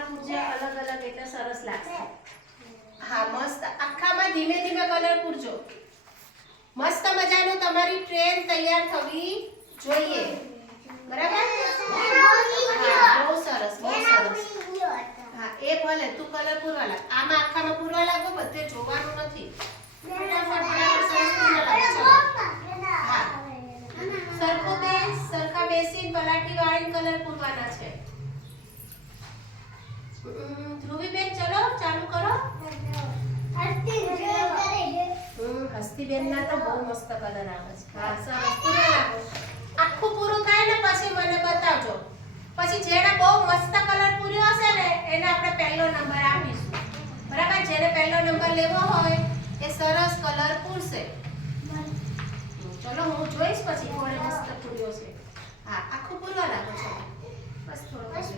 પૂરજે અલગ અલગ એટલે સરસ લાગશે. હા મસ્ત આખામાં ધીમે ધીમે કલર પૂરજો. મસ્ત મજાનું તમારી ટ્રેન તૈયાર થવી જોઈએ. બરાબર? હા બહુ સરસ બહુ સરસ. હા એ ભલે તું કલર પૂરવા લાગ. આમાં આખામાં પૂરવા લાગો, બધે જોવાનું નથી. ફટાફટ સરસ પૂરવા લાગો. હા સરખા બેસીને પલાટી વાળીને કલર પૂરવાના છે. ધ્રુવીબેન ચલો ચાલુ કરો. હસ્તીબેન ના તો બહુ મસ્ત કલર આવે છે. હા સરસ પૂરા લાગો. આખું પૂરું થાય ને પછી મને બતાવજો. પછી જેને બહુ મસ્ત કલર પૂર્યો હશે ને એને આપણે પહેલો નંબર આપીશું. બરાબર? જેને પહેલો નંબર લેવો હોય એ સરસ કલર પૂરશે. ચલો હું જોઈશ પછી કોણે મસ્ત પૂર્યો છે. હા આખું પૂરવા લાગો છો. બસ થોડો